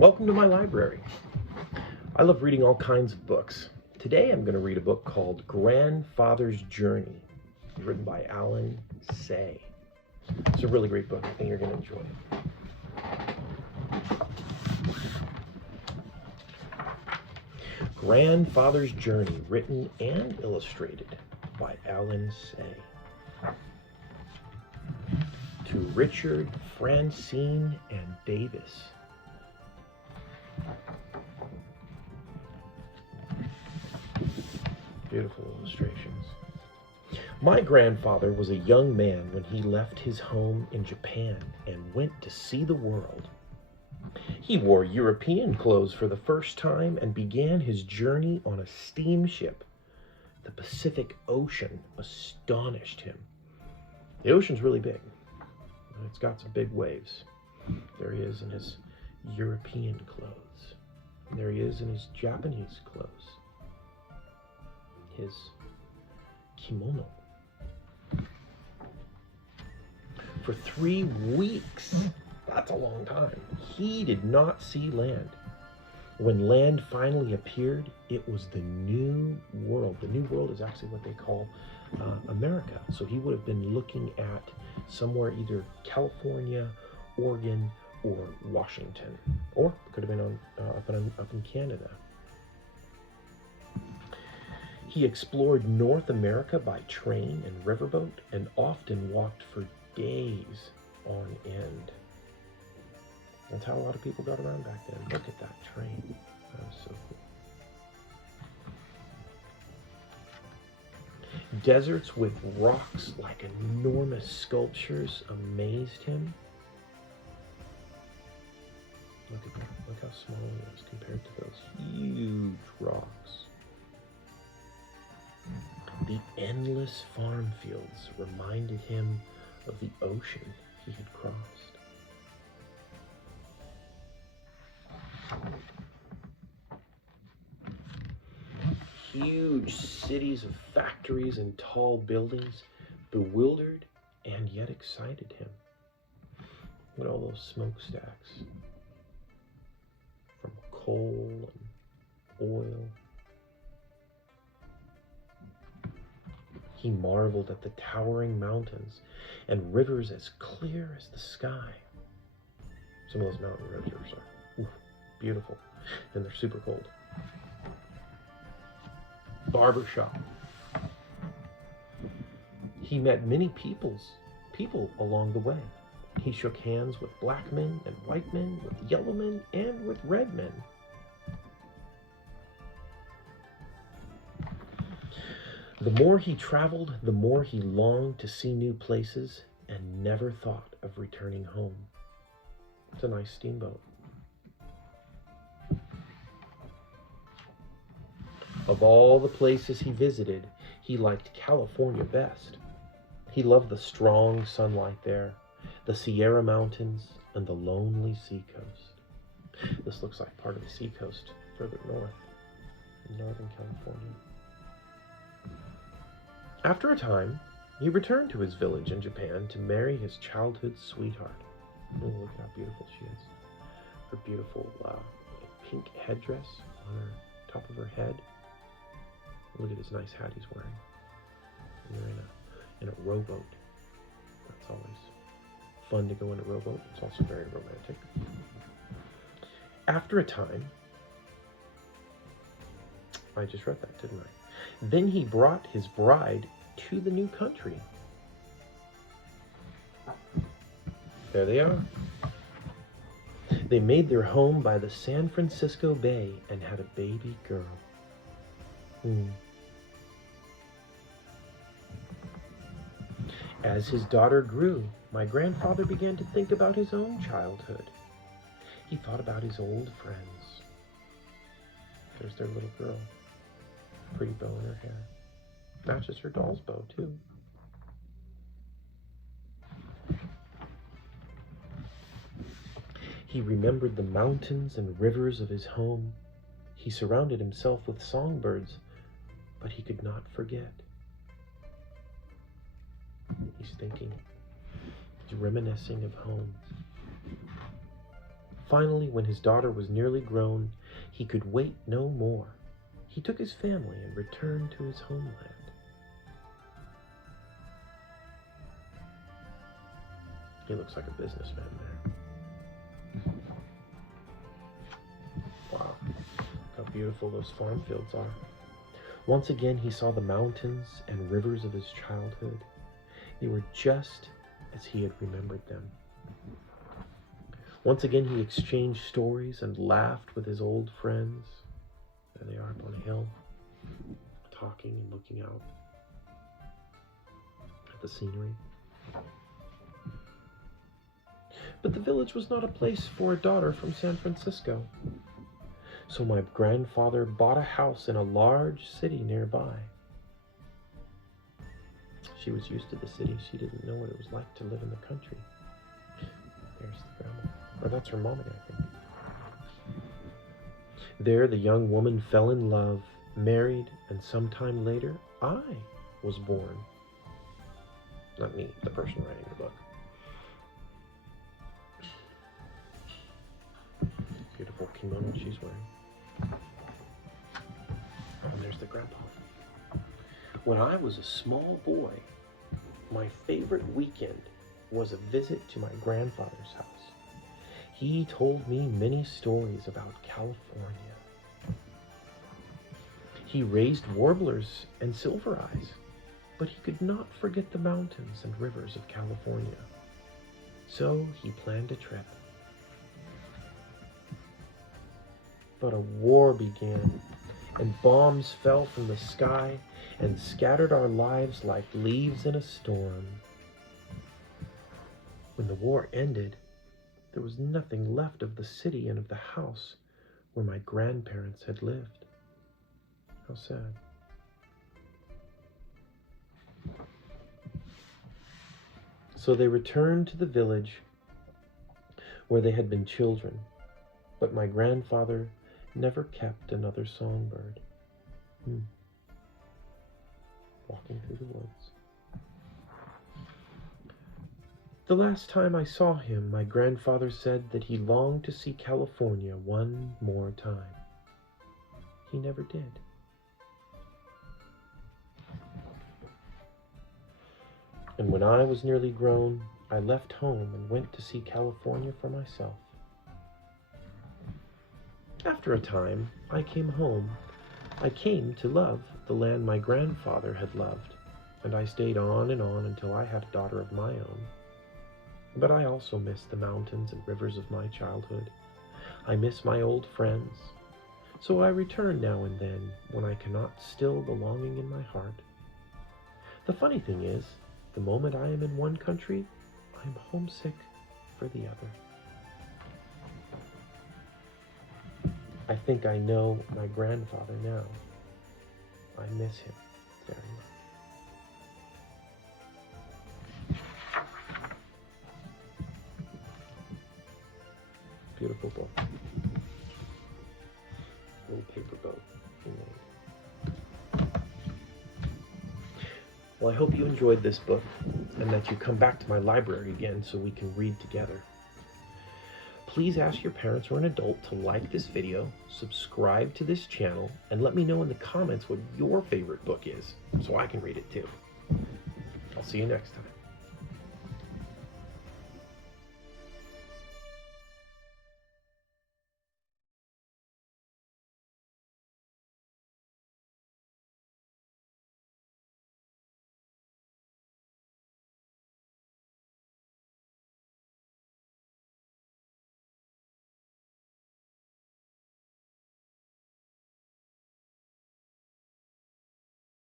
Welcome to my library. I love reading all kinds of books. Today I'm going to read a book called Grandfather's Journey, written by Alan Say. It's a really great book. I think you're going to enjoy it. Grandfather's Journey, written and illustrated by Alan Say. To Richard, Francine, and Davis. Beautiful illustrations. My grandfather was a young man when he left his home in Japan and went to see the world. He wore European clothes for the first time and began his journey on a steamship. The Pacific Ocean astonished him. The ocean's really big. It's got some big waves. There he is in his European clothes. And there he is in his Japanese clothes. His kimono. For 3 weeks, that's a long time, he did not see land. When land finally appeared, it was the New World. The New World is actually what they call America. So he would have been looking at somewhere either California, Oregon, or Washington, or could have been up in Canada. He explored North America by train and riverboat and often walked for days on end. That's how a lot of people got around back then. Look at that train. That was so cool. Deserts with rocks like enormous sculptures amazed him. Look at that. Look how small it is compared to those huge rocks. The endless farm fields reminded him of the ocean he had crossed. Huge cities of factories and tall buildings bewildered and yet excited him. Look at all those smokestacks from coal and oil. He marveled at the towering mountains and rivers as clear as the sky. Some of those mountain rivers are beautiful, and they're super cold. Barbershop. He met many people along the way. He shook hands with black men and white men, with yellow men and with red men. The more he traveled, the more he longed to see new places and never thought of returning home. It's a nice steamboat. Of all the places he visited, he liked California best. He loved the strong sunlight there, the Sierra Mountains, and the lonely seacoast. This looks like part of the seacoast further north, in Northern California. After a time, he returned to his village in Japan to marry his childhood sweetheart. Oh, look at how beautiful she is. Her beautiful pink headdress on her top of her head. Look at this nice hat he's wearing. And they're in a rowboat. That's always fun to go in a rowboat. It's also very romantic. After a time, I just read that, didn't I? Then he brought his bride to the new country. There they are. They made their home by the San Francisco Bay and had a baby girl. As his daughter grew, my grandfather began to think about his own childhood. He thought about his old friends. There's their little girl. Pretty bow in her hair. Matches her doll's bow, too. He remembered the mountains and rivers of his home. He surrounded himself with songbirds, but he could not forget. He's thinking. He's reminiscing of home. Finally, when his daughter was nearly grown, he could wait no more. He took his family and returned to his homeland. He looks like a businessman there. Wow, look how beautiful those farm fields are. Once again, he saw the mountains and rivers of his childhood. They were just as he had remembered them. Once again, he exchanged stories and laughed with his old friends. There they are up on a hill, talking and looking out at the scenery. But the village was not a place for a daughter from San Francisco. So my grandfather bought a house in a large city nearby. She was used to the city. She didn't know what it was like to live in the country. There's the grandma. Or that's her mom, I think. There the young woman fell in love, married, and sometime later, I was born. Not me, the person writing the book. Beautiful kimono she's wearing. And there's the grandpa. When I was a small boy, my favorite weekend was a visit to my grandfather's house. He told me many stories about California. He raised warblers and silver eyes, but he could not forget the mountains and rivers of California. So he planned a trip. But a war began, and bombs fell from the sky and scattered our lives like leaves in a storm. When the war ended, there was nothing left of the city and of the house where my grandparents had lived. How sad. So they returned to the village where they had been children, but my grandfather never kept another songbird. Walking through the woods. The last time I saw him, my grandfather said that he longed to see California one more time. He never did. And when I was nearly grown, I left home and went to see California for myself. After a time, I came home. I came to love the land my grandfather had loved, and I stayed on until I had a daughter of my own. But I also miss the mountains and rivers of my childhood. I miss my old friends. So I return now and then when I cannot still the longing in my heart. The funny thing is, the moment I am in one country, I am homesick for the other. I think I know my grandfather now. I miss him very much. Beautiful book. Little paper boat he made. Well, I hope you enjoyed this book and that you come back to my library again so we can read together. Please ask your parents or an adult to like this video, subscribe to this channel, and let me know in the comments what your favorite book is so I can read it too. I'll see you next time.